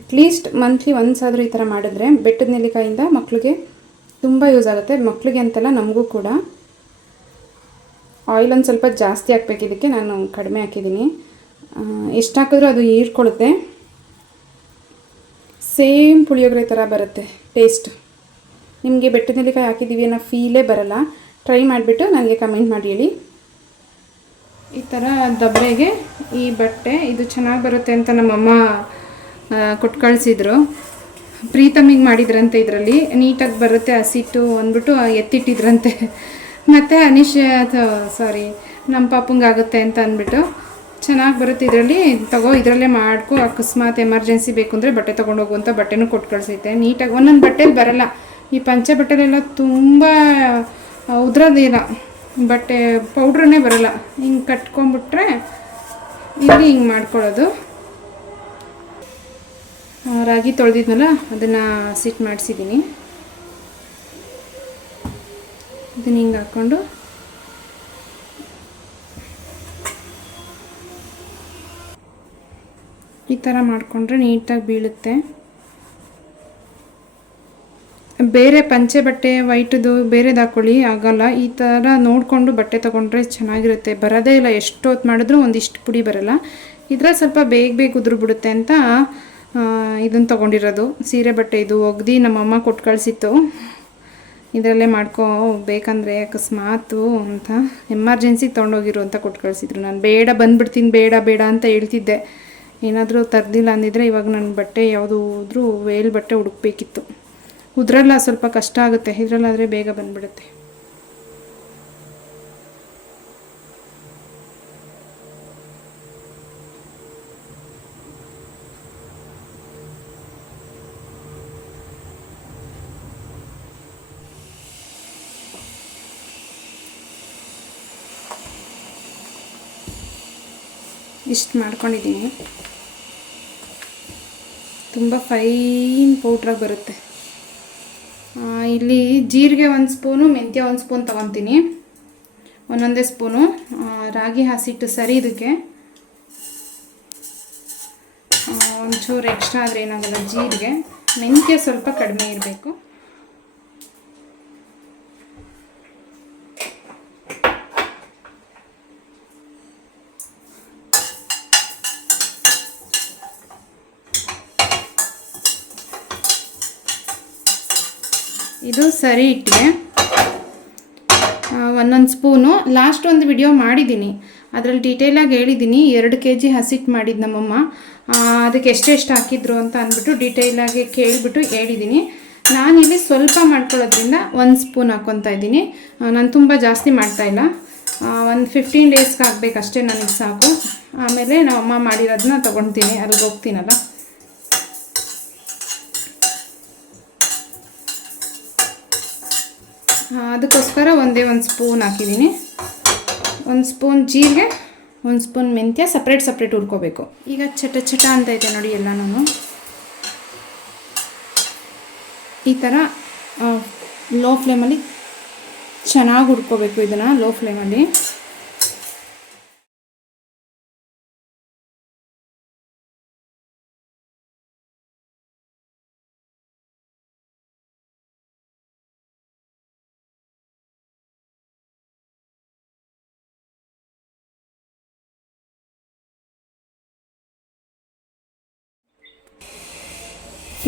ಅಟ್ಲೀಸ್ಟ್ ಮಂತ್ಲಿ ಒನ್ಸ್ ಆದರೂ ಈ ಥರ ಮಾಡಿದ್ರೆ ಬೆಟ್ಟದ ನೆಲ್ಲಿಕಾಯಿಂದ ಮಕ್ಕಳಿಗೆ ತುಂಬ ಯೂಸ್ ಆಗುತ್ತೆ. ಮಕ್ಕಳಿಗೆ ಅಂತಲ್ಲ, ನಮಗೂ ಕೂಡ. ಆಯಿಲ್ ಒಂದು ಸ್ವಲ್ಪ ಜಾಸ್ತಿ ಹಾಕ್ಬೇಕು, ಇದಕ್ಕೆ ನಾನು ಕಡಿಮೆ ಹಾಕಿದ್ದೀನಿ. ಎಷ್ಟು ಹಾಕಿದ್ರೂ ಅದು ಹೀರ್ಕೊಳ್ಳುತ್ತೆ. ಸೇಮ್ ಪುಳಿಯೋಗರೆ ಥರ ಬರುತ್ತೆ ಟೇಸ್ಟ್. ನಿಮಗೆ ಬೆಟ್ಟದ ನೆಲ್ಲಿಕಾಯಿ ಹಾಕಿದ್ದೀವಿ ಅನ್ನೋ ಫೀಲೇ ಬರಲ್ಲ. ಟ್ರೈ ಮಾಡಿಬಿಟ್ಟು ನನಗೆ ಕಮೆಂಟ್ ಮಾಡಿ ಹೇಳಿ. ಈ ಥರ ದಬ್ಬರೆಗೆ ಈ ಬಟ್ಟೆ ಇದು ಚೆನ್ನಾಗಿ ಬರುತ್ತೆ ಅಂತ ನಮ್ಮಮ್ಮ ಕೊಟ್ಟು ಕಳಿಸಿದ್ರು. ಪ್ರೀತಮಿಗೆ ಮಾಡಿದ್ರಂತೆ, ಇದರಲ್ಲಿ ನೀಟಾಗಿ ಬರುತ್ತೆ ಹಸಿಟ್ಟು ಅಂದ್ಬಿಟ್ಟು ಎತ್ತಿಟ್ಟಿದ್ರಂತೆ. ಮತ್ತು ನಮ್ಮ ಪಾಪಂಗಾಗುತ್ತೆ ಅಂತ ಅಂದ್ಬಿಟ್ಟು ಚೆನ್ನಾಗಿ ಬರುತ್ತೆ ಇದರಲ್ಲಿ, ಇದರಲ್ಲೇ ಮಾಡ್ಕೊ, ಅಕಸ್ಮಾತ್ ಎಮರ್ಜೆನ್ಸಿ ಬೇಕು ಅಂದರೆ ಬಟ್ಟೆ ತೊಗೊಂಡೋಗು ಅಂತ ಬಟ್ಟೆನೂ ಕೊಟ್ಟು ಕಳಿಸೈತೆ. ನೀಟಾಗಿ ಒಂದೊಂದು ಬಟ್ಟೆಲಿ ಬರಲ್ಲ. ಈ ಪಂಚೆ ಬಟ್ಟೆಲೆಲ್ಲ ತುಂಬ ಉದ್ರೋದಿಲ್ಲ, ಬಟ್ಟೆ ಪೌಡ್ರನ್ನೇ ಬರಲ್ಲ. ಹಿಂಗೆ ಕಟ್ಕೊಂಡ್ಬಿಟ್ರೆ ಇಲ್ಲಿ ಹಿಂಗೆ ಮಾಡ್ಕೊಳ್ಳೋದು. ರಾಗಿ ತೊಳೆದಿದ್ನಲ್ಲ ಅದನ್ನು ಸಿಟ್ ಮಾಡಿಸಿದ್ದೀನಿ. ಇದನ್ನ ಹಿಂಗೆ ಹಾಕ್ಕೊಂಡು ಈ ಥರ ಮಾಡಿಕೊಂಡ್ರೆ ನೀಟಾಗಿ ಬೀಳುತ್ತೆ. ಬೇರೆ ಪಂಚೆ ಬಟ್ಟೆ ವೈಟದು ಬೇರೆದು ಹಾಕ್ಕೊಳ್ಳಿ, ಆಗಲ್ಲ. ಈ ಥರ ನೋಡಿಕೊಂಡು ಬಟ್ಟೆ ತೊಗೊಂಡ್ರೆ ಚೆನ್ನಾಗಿರುತ್ತೆ. ಬರೋದೇ ಇಲ್ಲ, ಎಷ್ಟು ಹೊತ್ತು ಮಾಡಿದ್ರೂ ಒಂದಿಷ್ಟು ಪುಡಿ ಬರೋಲ್ಲ. ಇದ್ರಲ್ಲಿ ಸ್ವಲ್ಪ ಬೇಗ ಉದುರು ಬಿಡುತ್ತೆ ಅಂತ ಇದನ್ನು ತೊಗೊಂಡಿರೋದು. ಸೀರೆ ಬಟ್ಟೆ ಇದು ಒಗ್ದು ನಮ್ಮಮ್ಮ ಕೊಟ್ಟು ಕಳಿಸಿತ್ತು. ಇದರಲ್ಲೇ ಬೇಕಂದರೆ ಅಕಸ್ಮಾತು ಅಂತ ಎಮರ್ಜೆನ್ಸಿಗೆ ತೊಗೊಂಡೋಗಿರು ಅಂತ ಕೊಟ್ಟು ಕಳಿಸಿದ್ರು. ನಾನು ಬಂದುಬಿಡ್ತೀನಿ ಬೇಡ ಅಂತ ಹೇಳ್ತಿದ್ದೆ. ಏನಾದರೂ ತರದಿಲ್ಲ ಅಂದಿದ್ರೆ ಇವಾಗ ನನ್ನ ಬಟ್ಟೆ ಯಾವುದಾದ್ರೂ ವೇಲ್ ಬಟ್ಟೆ ಹುಡುಕ್ಬೇಕಿತ್ತು. ಉದ್ರಲ್ಲ ಸ್ವಲ್ಪ ಕಷ್ಟ ಆಗುತ್ತೆ, ಇದರಲ್ಲಾದರೆ ಬೇಗ ಬಂದುಬಿಡುತ್ತೆ. ಇಷ್ಟು ಮಾಡ್ಕೊಂಡಿದ್ದೀನಿ. ತುಂಬ ಫೈನ್ ಪೌಡ್ರಾಗಿ ಬರುತ್ತೆ. ಇಲ್ಲಿ ಜೀರಿಗೆ 1 ಸ್ಪೂನು, ಮೆಂತ್ಯ 1 ಸ್ಪೂನ್ ತೊಗೊತೀನಿ. ಒಂದೊಂದೇ ಸ್ಪೂನು ರಾಗಿ ಹಸಿಟ್ಟು ಸರಿ. ಇದಕ್ಕೆ ಒಂಚೂರು ಎಕ್ಸ್ಟ್ರಾ ಆದರೆ ಏನಾಗಲ್ಲ. ಜೀರಿಗೆ, ಮೆಂತ್ಯ ಸ್ವಲ್ಪ ಕಡಿಮೆ ಇರಬೇಕು. ಇದು ಸರಿ ಇಟ್ಟಿಗೆ 1 ಸ್ಪೂನು. ಲಾಸ್ಟ್ ಒಂದು ವಿಡಿಯೋ ಮಾಡಿದ್ದೀನಿ, ಅದರಲ್ಲಿ ಡೀಟೇಲಾಗಿ ಹೇಳಿದ್ದೀನಿ. 2 kg ಹಸಿಟ್ಟು ಮಾಡಿದ್ದು ನಮ್ಮಮ್ಮ. ಅದಕ್ಕೆ ಎಷ್ಟೆಷ್ಟು ಹಾಕಿದ್ರು ಅಂತ ಅಂದ್ಬಿಟ್ಟು ಡೀಟೇಲಾಗಿ ಕೇಳಿಬಿಟ್ಟು ಹೇಳಿದ್ದೀನಿ. ನಾನಿಲ್ಲಿ ಸ್ವಲ್ಪ ಮಾಡ್ಕೊಳ್ಳೋದ್ರಿಂದ 1 ಸ್ಪೂನ್ ಹಾಕ್ಕೊತಾ ಇದ್ದೀನಿ. ನಾನು ತುಂಬ ಜಾಸ್ತಿ ಮಾಡ್ತಾಯಿಲ್ಲ. ಒಂದು 15 ಡೇಸ್ಗೆ ಹಾಕ್ಬೇಕಷ್ಟೇ, ನನಗೆ ಸಾಕು. ಆಮೇಲೆ ನಮ್ಮಮ್ಮ ಮಾಡಿರೋದನ್ನ ತೊಗೊಳ್ತೀನಿ, ಅಲ್ಲಿಗೆ ಹೋಗ್ತೀನಲ್ಲ. ಅದಕ್ಕೋಸ್ಕರ ಒಂದೇ 1 ಸ್ಪೂನ್ ಹಾಕಿದ್ದೀನಿ. 1 ಸ್ಪೂನ್ ಜೀರಿಗೆ, 1 ಸ್ಪೂನ್ ಮೆಂತ್ಯ ಸಪ್ರೇಟ್ ಹುರ್ಕೋಬೇಕು. ಈಗ ಚಟ ಅಂತ ಇದೆ ನೋಡಿ ಎಲ್ಲನೂ. ಈ ಥರ ಲೋ ಫ್ಲೇಮಲ್ಲಿ ಚೆನ್ನಾಗಿ ಹುರ್ಕೋಬೇಕು. ಇದನ್ನು ಲೋ ಫ್ಲೇಮಲ್ಲಿ.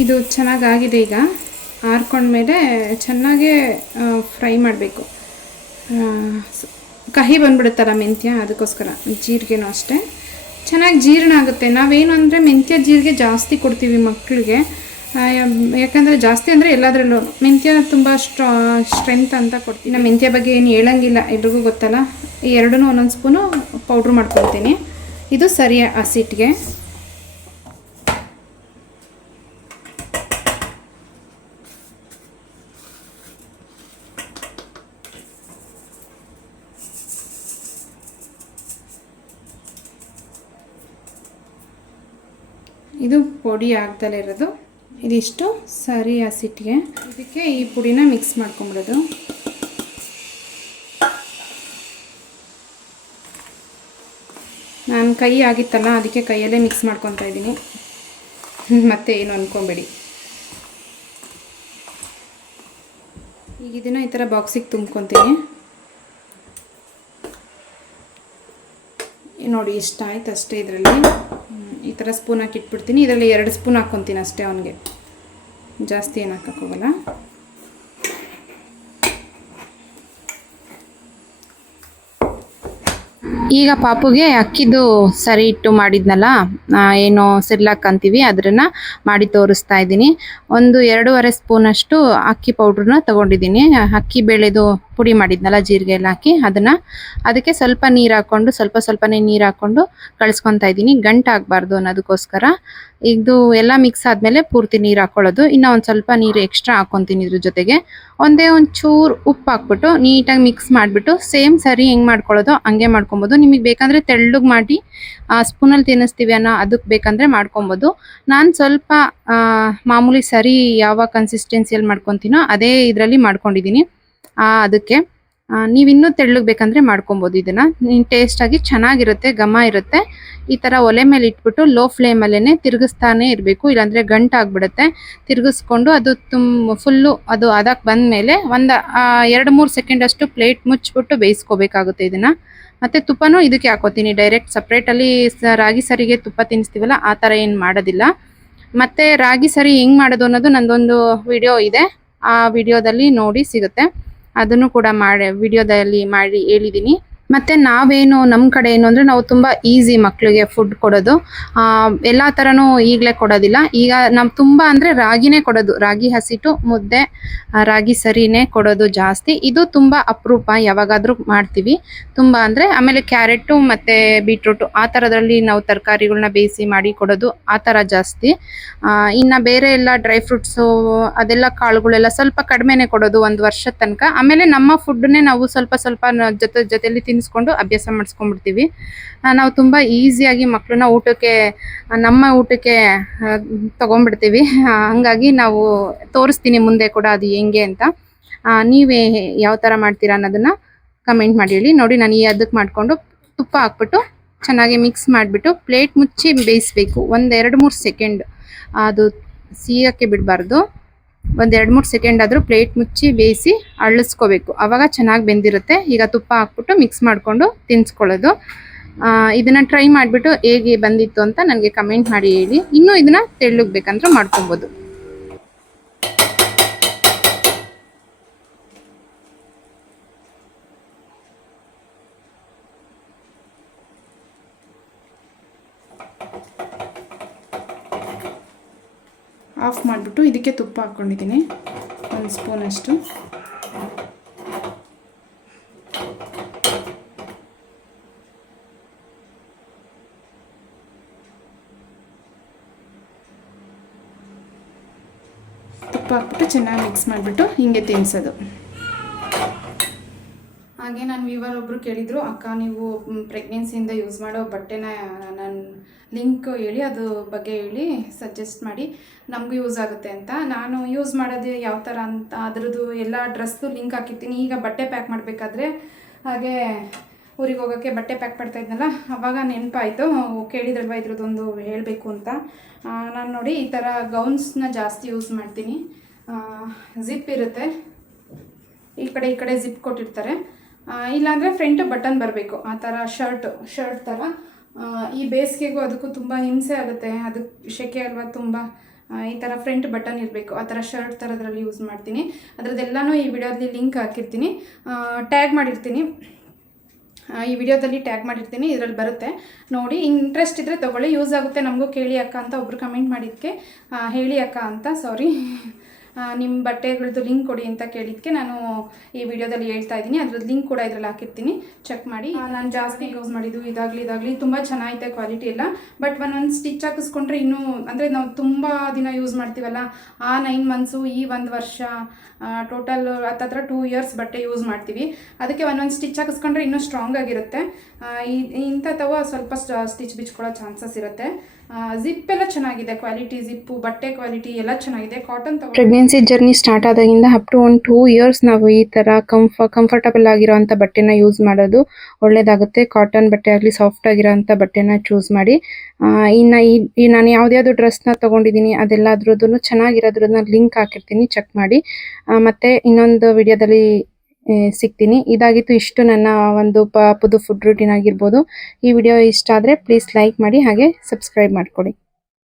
ಇದು ಚೆನ್ನಾಗಾಗಿದೆ. ಈಗ ಆರ್ಕೊಂಡ್ಮೇಲೆ ಚೆನ್ನಾಗೇ ಫ್ರೈ ಮಾಡಬೇಕು. ಕಹಿ ಬಂದ್ಬಿಡುತ್ತಲ್ಲ ಮೆಂತ್ಯ, ಅದಕ್ಕೋಸ್ಕರ. ಜೀರಿಗೆನೂ ಅಷ್ಟೇ ಚೆನ್ನಾಗಿ ಜೀರ್ಣ ಆಗುತ್ತೆ. ನಾವೇನು ಅಂದರೆ ಮೆಂತ್ಯ ಜೀರಿಗೆ ಜಾಸ್ತಿ ಕೊಡ್ತೀವಿ ಮಕ್ಕಳಿಗೆ. ಯಾಕಂದರೆ ಜಾಸ್ತಿ ಅಂದರೆ ಎಲ್ಲದರಲ್ಲೂ ಮೆಂತ್ಯ ತುಂಬ ಸ್ಟ್ರೆಂತ್ ಅಂತ ಕೊಡ್ತೀನಿ. ನಾನು ಮೆಂತ್ಯ ಬಗ್ಗೆ ಏನು ಹೇಳಂಗಿಲ್ಲ, ಎಲ್ರಿಗೂ ಗೊತ್ತಲ್ಲ. ಈ 2 ಒಂದೊಂದು ಸ್ಪೂನು ಪೌಡ್ರ್ ಮಾಡ್ಕೊಳ್ತೀನಿ. ಇದು ಸರಿ ಹಸಿಟ್ಟಿಗೆ. ಇದು ಪುಡಿ ಆಗ್ದಲೇ ಇರೋದು. ಇದಿಷ್ಟು ಸರಿ ಹಸಿಟ್ಟಿಗೆ. ಇದಕ್ಕೆ ಈ ಪುಡಿನ ಮಿಕ್ಸ್ ಮಾಡ್ಕೊಂಬಿಡೋದು. ನಾನು ಕೈ ಆಗಿತ್ತಲ್ಲ, ಅದಕ್ಕೆ ಕೈಯಲ್ಲೇ ಮಿಕ್ಸ್ ಮಾಡ್ಕೊತಾ ಇದ್ದೀನಿ. ಮತ್ತೆ ಏನು ಅಂದ್ಕೊಬೇಡಿ. ಈಗ ಇದನ್ನು ಈ ಥರ ಬಾಕ್ಸಿಗೆ ತುಂಬ್ಕೊತೀನಿ. ನೋಡಿ ಇಷ್ಟ ಆಯ್ತು ಅಷ್ಟೇ. ಇದರಲ್ಲಿ ಈ ಥರ ಸ್ಪೂನ್ ಹಾಕಿ ಇಟ್ಬಿಡ್ತೀನಿ. ಇದರಲ್ಲಿ 2 ಸ್ಪೂನ್ ಹಾಕ್ಕೊತೀನಿ ಅಷ್ಟೇ, ಅವನಿಗೆ ಜಾಸ್ತಿ ಏನು ಹಾಕೋಕ್ಕೋಗಲ್ಲ. ಈಗ ಪಾಪುಗೆ ಅಕ್ಕಿದು ಸರಿ ಇಟ್ಟು ಮಾಡಿದ್ನಲ್ಲ, ಏನು ಸಿರ್ಲಾಕ್ ಅಂತೀವಿ, ಅದನ್ನು ಮಾಡಿ ತೋರಿಸ್ತಾ ಇದ್ದೀನಿ. ಒಂದು 2.5 ಸ್ಪೂನಷ್ಟು ಅಕ್ಕಿ ಪೌಡ್ರನ್ನ ತೊಗೊಂಡಿದ್ದೀನಿ. ಅಕ್ಕಿ ಬೇಳೆದು ಪುಡಿ ಮಾಡಿದ್ನಲ್ಲ ಜೀರಿಗೆ ಎಲ್ಲ ಹಾಕಿ ಅದಕ್ಕೆ ಸ್ವಲ್ಪ ನೀರು ಹಾಕ್ಕೊಂಡು ಸ್ವಲ್ಪನೇ ನೀರು ಹಾಕ್ಕೊಂಡು ಕಳಿಸ್ಕೊತಾ ಇದ್ದೀನಿ. ಗಂಟಾಗಬಾರ್ದು ಅನ್ನೋದಕ್ಕೋಸ್ಕರ ಇದು ಎಲ್ಲ ಮಿಕ್ಸ್ ಆದಮೇಲೆ ಪೂರ್ತಿ ನೀರು ಹಾಕ್ಕೊಳ್ಳೋದು. ಇನ್ನು ಒಂದು ಸ್ವಲ್ಪ ನೀರು ಎಕ್ಸ್ಟ್ರಾ ಹಾಕ್ಕೊತೀನಿ. ಇದ್ರ ಜೊತೆಗೆ ಒಂದು ಚೂರು ಉಪ್ಪು ಹಾಕ್ಬಿಟ್ಟು ನೀಟಾಗಿ ಮಿಕ್ಸ್ ಮಾಡಿಬಿಟ್ಟು ಸೇಮ್ ಸರಿ ಹೆಂಗೆ ಮಾಡ್ಕೊಳ್ಳೋದು ಹಂಗೆ ಮಾಡ್ಕೊಬೋದು. ನಿಮಗೆ ಬೇಕಂದರೆ ತೆಳ್ಳಗೆ ಮಾಡಿ ಸ್ಪೂನಲ್ಲಿ ತಿನ್ನಿಸ್ತೀವಿ ಅನ್ನೋ ಅದಕ್ಕೆ ಬೇಕಂದರೆ ಮಾಡ್ಕೊಬೋದು. ನಾನು ಸ್ವಲ್ಪ ಮಾಮೂಲಿ ಸರಿ ಯಾವ ಕನ್ಸಿಸ್ಟೆನ್ಸಿಯಲ್ಲಿ ಮಾಡ್ಕೊತೀನೋ ಅದೇ ಇದರಲ್ಲಿ ಮಾಡ್ಕೊಂಡಿದ್ದೀನಿ. ಅದಕ್ಕೆ ನೀವು ಇನ್ನೂ ತೆಳ್ಳಗೆ ಬೇಕಂದರೆ ಮಾಡ್ಕೊಬೋದು. ಇದನ್ನು ಟೇಸ್ಟಾಗಿ ಚೆನ್ನಾಗಿರುತ್ತೆ, ಘಮ ಇರುತ್ತೆ. ಈ ಥರ ಒಲೆ ಮೇಲೆ ಇಟ್ಬಿಟ್ಟು ಲೋ ಫ್ಲೇಮಲ್ಲೇ ತಿರುಗಿಸ್ತಾನೆ ಇರಬೇಕು, ಇಲ್ಲಾಂದರೆ ಗಂಟಾಗ್ಬಿಡುತ್ತೆ. ತಿರುಗಿಸ್ಕೊಂಡು ಅದು ಫುಲ್ಲು ಅದು ಅದಕ್ಕೆ ಬಂದಮೇಲೆ ಒಂದು 2-3 ಸೆಕೆಂಡ್ ಅಷ್ಟು ಪ್ಲೇಟ್ ಮುಚ್ಚಿಬಿಟ್ಟು ಬೇಯಿಸ್ಕೋಬೇಕಾಗುತ್ತೆ ಇದನ್ನು. ಮತ್ತು ತುಪ್ಪನೂ ಇದಕ್ಕೆ ಹಾಕೋತೀನಿ ಡೈರೆಕ್ಟ್. ಸಪ್ರೇಟಲ್ಲಿ ರಾಗಿ ಸರಿಗೆ ತುಪ್ಪ ತಿನ್ನಿಸ್ತೀವಲ್ಲ ಆ ಥರ ಏನು ಮಾಡೋದಿಲ್ಲ. ಮತ್ತು ರಾಗಿ ಸರಿ ಹೆಂಗೆ ಮಾಡೋದು ಅನ್ನೋದು ನಂದೊಂದು ವಿಡಿಯೋ ಇದೆ, ಆ ವಿಡಿಯೋದಲ್ಲಿ ನೋಡಿ ಸಿಗುತ್ತೆ. ಅದನ್ನು ಕೂಡ ವಿಡಿಯೋದಲ್ಲಿ ಮಾಡಿ ಹೇಳಿದ್ದೀನಿ. ಮತ್ತು ನಾವೇನು ನಮ್ಮ ಕಡೆ ಏನು ಅಂದರೆ ನಾವು ತುಂಬ ಈಸಿ ಮಕ್ಕಳಿಗೆ ಫುಡ್ ಕೊಡೋದು. ಎಲ್ಲ ಥರನೂ ಈಗಲೇ ಕೊಡೋದಿಲ್ಲ. ಈಗ ನಾವು ತುಂಬ ಅಂದರೆ ರಾಗಿನೇ ಕೊಡೋದು, ರಾಗಿ ಹಸಿಟ್ಟು ಮುದ್ದೆ, ರಾಗಿ ಸರಿನೇ ಕೊಡೋದು ಜಾಸ್ತಿ. ಇದು ತುಂಬ ಅಪರೂಪ, ಯಾವಾಗಾದರೂ ಮಾಡ್ತೀವಿ. ತುಂಬ ಅಂದರೆ ಆಮೇಲೆ ಕ್ಯಾರೆಟು ಮತ್ತು ಬೀಟ್ರೂಟು ಆ ಥರದ್ರಲ್ಲಿ ನಾವು ತರಕಾರಿಗಳನ್ನ ಬೇಯಿಸಿ ಮಾಡಿ ಕೊಡೋದು, ಆ ಥರ ಜಾಸ್ತಿ. ಇನ್ನು ಬೇರೆ ಎಲ್ಲ ಡ್ರೈ ಫ್ರೂಟ್ಸು ಅದೆಲ್ಲ ಕಾಳುಗಳೆಲ್ಲ ಸ್ವಲ್ಪ ಕಡಿಮೆನೇ ಕೊಡೋದು 1 ವರ್ಷದ ತನಕ. ಆಮೇಲೆ ನಮ್ಮ ಫುಡ್ಡನ್ನೇ ನಾವು ಸ್ವಲ್ಪ ಜೊತೆಲಿ ತಿನ್ನಿಸ್ಕೊಂಡು ಅಭ್ಯಾಸ ಮಾಡಿಸ್ಕೊಂಡ್ಬಿಡ್ತೀವಿ. ನಾವು ತುಂಬ ಈಸಿಯಾಗಿ ಮಕ್ಕಳನ್ನ ನಮ್ಮ ಊಟಕ್ಕೆ ತಗೊಂಡ್ಬಿಡ್ತೀವಿ. ಹಂಗಾಗಿ ನಾವು ತೋರಿಸ್ತೀನಿ ಮುಂದೆ ಕೂಡ ಅದು ಹೆಂಗೆ ಅಂತ. ನೀವೇ ಯಾವ ಥರ ಮಾಡ್ತೀರಾ ಅನ್ನೋದನ್ನು ಕಮೆಂಟ್ ಮಾಡಿ ಹೇಳಿ. ನೋಡಿ, ನಾನು ಅದಕ್ಕೆ ಮಾಡಿಕೊಂಡು ತುಪ್ಪ ಹಾಕ್ಬಿಟ್ಟು ಚೆನ್ನಾಗಿ ಮಿಕ್ಸ್ ಮಾಡಿಬಿಟ್ಟು ಪ್ಲೇಟ್ ಮುಚ್ಚಿ ಬೇಯಿಸ್ಬೇಕು 1-2-3 ಸೆಕೆಂಡ್. ಅದು ಸೀಯಕ್ಕೆ ಬಿಡಬಾರ್ದು. 1-2-3 ಸೆಕೆಂಡ್ ಆದರೂ ಪ್ಲೇಟ್ ಮುಚ್ಚಿ ಬೇಯಿಸಿ ಅರಳಿಸ್ಕೋಬೇಕು, ಆವಾಗ ಚೆನ್ನಾಗಿ ಬೆಂದಿರುತ್ತೆ. ಈಗ ತುಪ್ಪ ಹಾಕ್ಬಿಟ್ಟು ಮಿಕ್ಸ್ ಮಾಡಿಕೊಂಡು ತಿನ್ನಿಸ್ಕೊಳ್ಳೋದು. ಇದನ್ನು ಟ್ರೈ ಮಾಡಿಬಿಟ್ಟು ಹೇಗೆ ಬಂದಿತ್ತು ಅಂತ ನನಗೆ ಕಮೆಂಟ್ ಮಾಡಿ ಹೇಳಿ. ಇನ್ನೂ ಇದನ್ನು ತೆಳ್ಳಗೆ ಬೇಕಂದ್ರೆ ಮಾಡ್ಕೊಬೋದು. ಆಫ್ ಮಾಡಿಬಿಟ್ಟು ಇದಕ್ಕೆ ತುಪ್ಪ ಹಾಕ್ಕೊಂಡಿದ್ದೀನಿ 1 ಸ್ಪೂನಷ್ಟು. ತುಪ್ಪ ಹಾಕ್ಬಿಟ್ಟು ಚೆನ್ನಾಗಿ ಮಿಕ್ಸ್ ಮಾಡಿಬಿಟ್ಟು ಹಿಂಗೆ ತಿನ್ನಿಸೋದು. ಹಾಗೆ ನನ್ನ ವ್ಯೂವರ್ ಒಬ್ಬರು ಕೇಳಿದರು, ಅಕ್ಕ ನೀವು ಪ್ರೆಗ್ನೆನ್ಸಿಯಿಂದ ಯೂಸ್ ಮಾಡೋ ಬಟ್ಟೆನ ನಾನು ಲಿಂಕ್ ಹೇಳಿ ಅದ್ರ ಬಗ್ಗೆ ಹೇಳಿ ಸಜೆಸ್ಟ್ ಮಾಡಿ, ನಮಗೂ ಯೂಸ್ ಆಗುತ್ತೆ ಅಂತ. ನಾನು ಯೂಸ್ ಮಾಡೋದು ಯಾವ ಥರ ಅಂತ ಅದರದ್ದು ಎಲ್ಲ ಡ್ರೆಸ್ದು ಲಿಂಕ್ ಹಾಕಿರ್ತೀನಿ. ಈಗ ಬಟ್ಟೆ ಪ್ಯಾಕ್ ಮಾಡಬೇಕಾದ್ರೆ ಹಾಗೆ ಊರಿಗೆ ಹೋಗೋಕ್ಕೆ ಬಟ್ಟೆ ಪ್ಯಾಕ್ ಮಾಡ್ತಾಯಿದ್ನಲ್ಲ, ಆವಾಗ ನೆನಪಾಯಿತು, ಕೇಳಿದ್ರಲ್ವ ಇದ್ರದ್ದೊಂದು ಹೇಳಬೇಕು ಅಂತ. ನಾನು ನೋಡಿ ಈ ಥರ ಗೌನ್ಸ್ನ ಜಾಸ್ತಿ ಯೂಸ್ ಮಾಡ್ತೀನಿ. ಜಿಪ್ ಇರುತ್ತೆ, ಈ ಕಡೆ ಜಿಪ್ ಕೊಟ್ಟಿರ್ತಾರೆ. ಇಲ್ಲಾಂದರೆ ಫ್ರಂಟ್ ಬಟನ್ ಬರಬೇಕು, ಆ ಥರ ಶರ್ಟ್ ಥರ. ಈ ಬೇಸಿಗೆಗೂ ಅದಕ್ಕೂ ತುಂಬ ಹಿಂಸೆ ಆಗುತ್ತೆ, ಅದಕ್ಕೆ ಸೆಕೆ ಅಲ್ವಾ ತುಂಬ. ಈ ಥರ ಫ್ರಂಟ್ ಬಟನ್ ಇರಬೇಕು, ಆ ಥರ ಶರ್ಟ್ ಥರದ್ರಲ್ಲಿ ಯೂಸ್ ಮಾಡ್ತೀನಿ. ಅದರದ್ದೆಲ್ಲನೂ ಈ ವಿಡಿಯೋದಲ್ಲಿ ಲಿಂಕ್ ಹಾಕಿರ್ತೀನಿ, ಟ್ಯಾಗ್ ಮಾಡಿರ್ತೀನಿ. ಈ ವಿಡಿಯೋದಲ್ಲಿ ಟ್ಯಾಗ್ ಮಾಡಿರ್ತೀನಿ, ಇದರಲ್ಲಿ ಬರುತ್ತೆ ನೋಡಿ. ಇಂಟ್ರೆಸ್ಟ್ ಇದ್ದರೆ ತೊಗೊಳ್ಳಿ, ಯೂಸ್ ಆಗುತ್ತೆ ನಮಗೂ. ಕೇಳಿ ಅಕ್ಕ ಅಂತ ಒಬ್ಬರು ಕಮೆಂಟ್ ಮಾಡಿದ್ದಕ್ಕೆ ಹೇಳಿ ಅಕ್ಕ ಅಂತ, ಸಾರಿ, ನಿಮ್ಮ ಬಟ್ಟೆಗಳದ್ದು ಲಿಂಕ್ ಕೊಡಿ ಅಂತ ಕೇಳಿದ್ದಕ್ಕೆ ನಾನು ಈ ವಿಡಿಯೋದಲ್ಲಿ ಹೇಳ್ತಾ ಇದ್ದೀನಿ. ಅದ್ರದ್ದು ಲಿಂಕ್ ಕೂಡ ಇದರಲ್ಲಿ ಹಾಕಿರ್ತೀನಿ, ಚೆಕ್ ಮಾಡಿ. ನಾನು ಜಾಸ್ತಿ ಯೂಸ್ ಮಾಡಿದ್ದು ಇದಾಗಲಿ ತುಂಬ ಚೆನ್ನಾಗಿದೆ ಕ್ವಾಲಿಟಿ ಎಲ್ಲ. ಬಟ್ ಒಂದೊಂದು ಸ್ಟಿಚ್ ಹಾಕಿಸ್ಕೊಂಡ್ರೆ ಇನ್ನೂ ಅಂದರೆ ನಾವು ತುಂಬ ದಿನ ಯೂಸ್ ಮಾಡ್ತೀವಲ್ಲ, ಆ 9 ಮಂತ್ಸು ಈ 1 ವರ್ಷ ಟೋಟಲ್ ಹತ್ತತ್ರ 2 ಇಯರ್ಸ್ ಬಟ್ಟೆ ಯೂಸ್ ಮಾಡ್ತೀವಿ. ಅದಕ್ಕೆ ಒಂದೊಂದು ಸ್ಟಿಚ್ ಹಾಕಿಸ್ಕೊಂಡ್ರೆ ಇನ್ನೂ ಸ್ಟ್ರಾಂಗ್ ಆಗಿರುತ್ತೆ. ಇಂಥವು ಸ್ವಲ್ಪ ಸ್ಟಿಚ್ ಬಿಚ್ಕೊಳ್ಳೋ ಚಾನ್ಸಸ್ ಇರುತ್ತೆ. ಜಿಪ್ ಎಲ್ಲ ಚೆನ್ನಾಗಿದೆ, ಕ್ವಾಲಿಟಿ ಜಿಪ್ಪು ಬಟ್ಟೆ ಕ್ವಾಲಿಟಿ ಎಲ್ಲ ಚೆನ್ನಾಗಿದೆ. ಕಾಟನ್ ಪ್ರೆಗ್ನೆನ್ಸಿ ಜರ್ನಿ ಸ್ಟಾರ್ಟ್ ಆದಾಗಿಂದ ಅಪ್ ಟು 2 ಇಯರ್ಸ್ ನಾವು ಈ ಥರ ಕಂಫರ್ಟಬಲ್ ಆಗಿರೋವಂಥ ಬಟ್ಟೆನ ಯೂಸ್ ಮಾಡೋದು ಒಳ್ಳೆಯದಾಗುತ್ತೆ. ಕಾಟನ್ ಬಟ್ಟೆ ಆಗಲಿ ಸಾಫ್ಟ್ ಆಗಿರೋವಂಥ ಬಟ್ಟೆನ ಚೂಸ್ ಮಾಡಿ. ಇನ್ನು ನಾನು ಯಾವುದ್ಯಾವುದು ಡ್ರೆಸ್ನ ತೊಗೊಂಡಿದ್ದೀನಿ ಅದೆಲ್ಲದ್ರದ್ದು ಚೆನ್ನಾಗಿರೋದ್ರನ್ನ ಲಿಂಕ್ ಹಾಕಿರ್ತೀನಿ, ಚೆಕ್ ಮಾಡಿ. ಮತ್ತು ಇನ್ನೊಂದು ವಿಡಿಯೋದಲ್ಲಿ ಸಿಗ್ತೀನಿ. ಇದಾಗಿತ್ತು ಇಷ್ಟು ನನ್ನ ಒಂದು ಪುದು ಫುಡ್ ರೂಟೀನ್ ಆಗಿರ್ಬೋದು. ಈ ವಿಡಿಯೋ ಇಷ್ಟ ಆದರೆ ಪ್ಲೀಸ್ ಲೈಕ್ ಮಾಡಿ, ಹಾಗೆ ಸಬ್ಸ್ಕ್ರೈಬ್ ಮಾಡ್ಕೊಳ್ಳಿ.